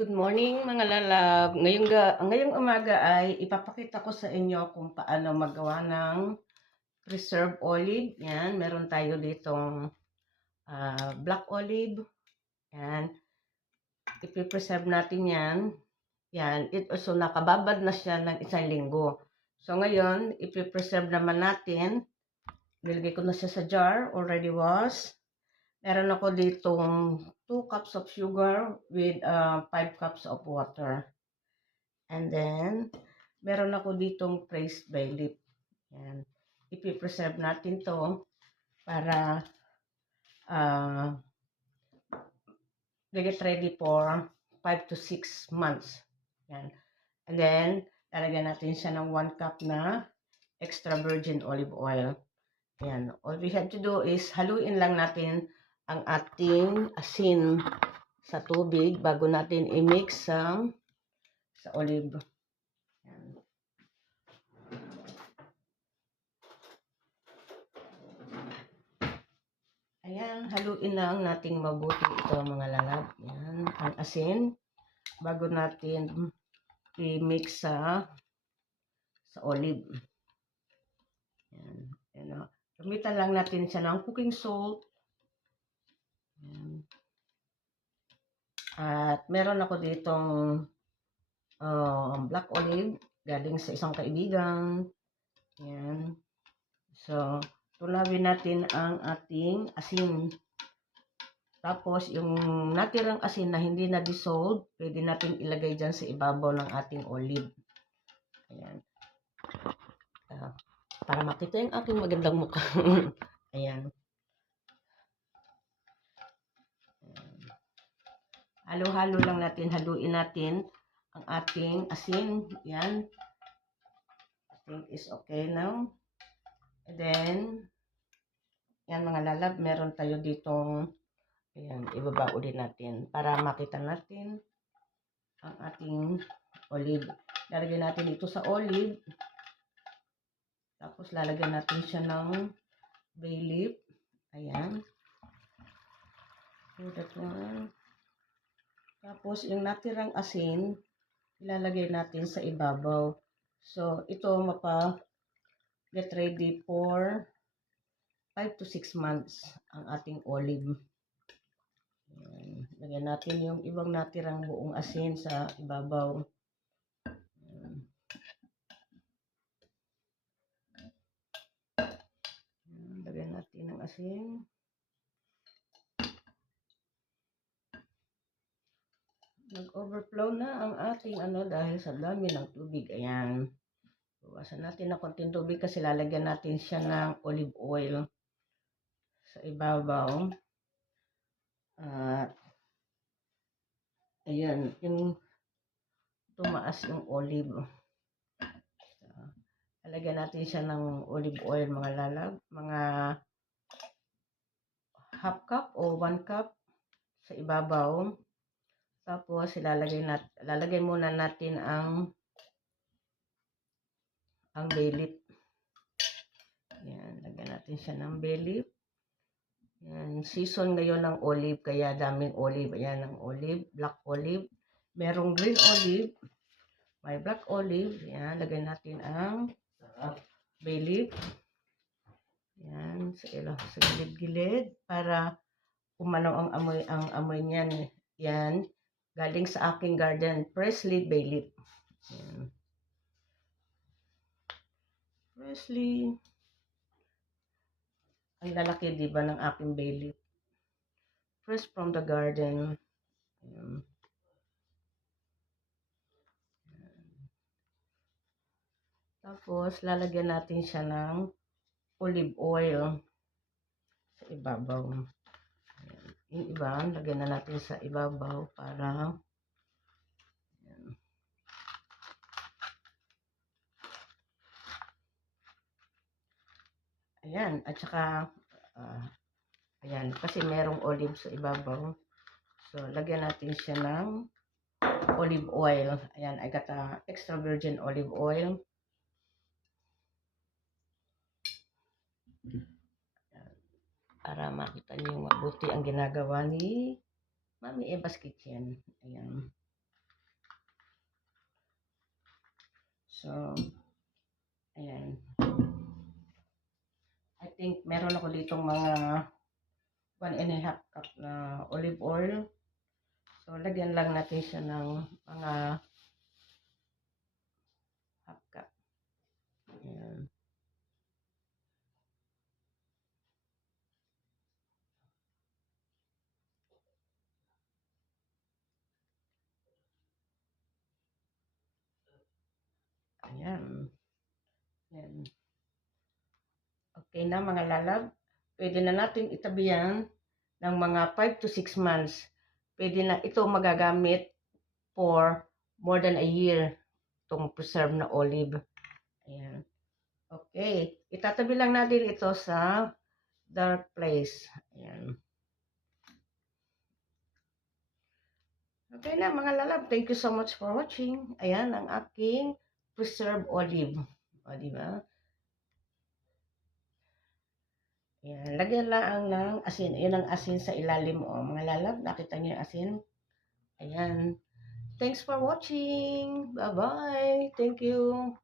Good morning mga lalab. Ngayong umaga ay ipapakita ko sa inyo kung paano magawa ng preserved olive. Yan, meron tayo ditong black olive. Yan, ipipreserve natin yan. Yan, so nakababad na siya ng 1 linggo. So ngayon, ipipreserve naman natin. Nilagay ko na siya sa jar, already was. Meron ako ditong 2 cups of sugar with 5 cups of water. And then, meron ako ditong pressed bay leaf. Yan. Ipipreserve natin to para get ready for 5 to 6 months. Yan. And then, lalagyan natin siya ng 1 cup na extra virgin olive oil. Yan. All we have to do is haluin lang natin ang ating asin sa tubig bago natin i-mix sa olive. Yan. Ayan, haluin lang nating mabuti ito mga lalab. Yan, ang asin bago natin i-mix sa olive. Yan, yan. Gamitan lang natin siya ng cooking salt. Yan. At meron ako ditong black olive galing sa isang kaibigan. Yan. So, tulawin natin ang ating asin. Tapos, yung natirang asin na hindi na-dissolve, pwede natin ilagay dyan sa ibabaw ng ating olive. Ayan. Para makita yung aking magandang mukha. Ayan. Halo-halo lang natin, haluin natin ang ating asin. Ayan. I think is okay now. And then, yan mga lalab, meron tayo ditong, ayan, ibaba ulit natin para makita natin ang ating olive. Lalagyan natin dito sa olive. Tapos lalagyan natin siya ng bay leaf. Ayan. So that one. Tapos yung natirang asin, ilalagay natin sa ibabaw. So ito get ready for 5 to 6 months ang ating olive. Ayan. Lagyan natin yung ibang natirang buong asin sa ibabaw. Ayan. Lagyan natin ng asin. Nag-overflow na ang ating dahil sa dami ng tubig. Ayan. Bawasan natin ng konting tubig kasi lalagyan natin siya ng olive oil sa ibabaw. At ayan, yung tumaas yung olive. Lalagyan natin siya ng olive oil mga lalab. Mga half cup o 1 cup sa ibabaw. Tapos lalagay muna natin ang bay leaf. Yan, lagyan natin siya ng bay leaf. Yan, season ngayon ng olive, kaya daming olive. Ayan, ang olive, black olive. Merong green olive, may black olive. Yan, lagyan natin ang bay leaf. Yan, sa gilid-gilid para umano ang amoy niyan. Yan, galing sa aking garden, Presley bay leaf. Yan. Presley. Ang lalaki, diba, ng aking bay leaf. Fresh from the garden. Ayan. Tapos, lalagyan natin siya ng olive oil sa ibabaw. Ayan. Yung iba, lagyan na natin sa ibabaw para ayan. At saka ayan, kasi merong olive sa ibabaw. So, lagyan natin siya ng olive oil. Ayan, I got extra virgin olive oil. Para makita niyo mabuti ang ginagawa ni Mami Eva's Kitchen. Ayan. So, ayan. I think meron ako ditong mga 1.5 cup na olive oil. So, lagyan lang natin siya ng mga half cup. Ayan. Ayan. Ayan. Okay na mga lalab. Pwede na natin itabi yan ng mga 5 to 6 months. Pwede na ito magagamit for more than a year. Itong preserve na olive. Ayan. Okay. Itatabi lang natin ito sa dark place. Ayan. Okay na mga lalab. Thank you so much for watching. Ayan ang aking preserved olive. O, diba? Ayan. Lagyan lang ng asin. Ayan ang asin sa ilalim. O, mga lalab. Nakita niyo yung asin? Ayan. Thanks for watching. Bye-bye. Thank you.